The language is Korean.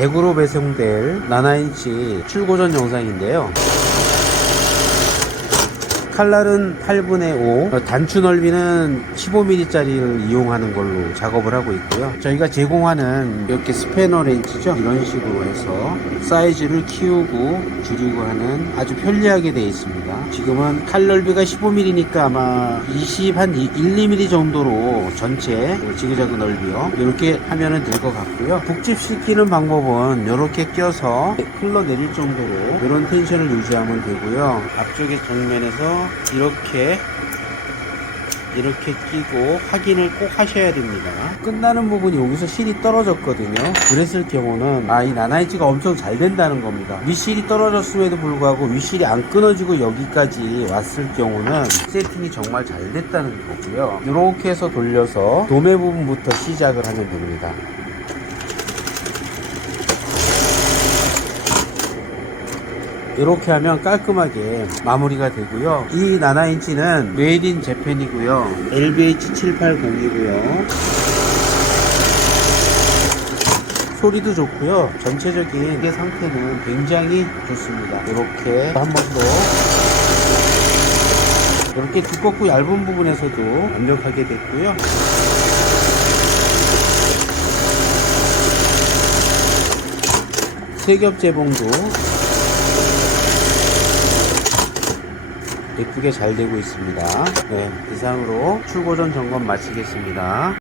대구로 배송될 나나인치 출고 전 영상인데요. 칼날은 8분의 5, 어, 단추 넓이는 15mm짜리를 이용하는 걸로 작업을 하고 있고요. 저희가 제공하는 이렇게 스패너 렌치죠. 이런 식으로 해서 사이즈를 키우고 줄이고 하는 아주 편리하게 되어 있습니다. 지금은 칼 넓이가 15mm니까 아마 20, 한 1, 2mm 정도로 전체 지그자그 넓이요. 이렇게 하면은 될 것 같고요. 북집시키는 방법은 이렇게 껴서 흘러내릴 정도로 이런 텐션을 유지하면 되고요. 앞쪽에 정면에서 이렇게 이렇게 끼고 확인을 꼭 하셔야 됩니다. 끝나는 부분이 여기서 실이 떨어졌거든요. 그랬을 경우는 아 이 나나이지가 엄청 잘 된다는 겁니다. 윗실이 떨어졌음에도 불구하고 윗실이 안 끊어지고 여기까지 왔을 경우는 세팅이 정말 잘 됐다는 거고요. 이렇게 해서 돌려서 도매 부분부터 시작을 하면 됩니다. 이렇게 하면 깔끔하게 마무리가 되고요. 이 나나인치는 메이드 인 재팬이고요. LBH780이고요. 소리도 좋고요. 전체적인 기계 상태는 굉장히 좋습니다. 이렇게 한 번 더. 이렇게 두껍고 얇은 부분에서도 완벽하게 됐고요. 세겹 재봉도 예쁘게 잘 되고 있습니다. 네, 이상으로 출고 전 점검 마치겠습니다.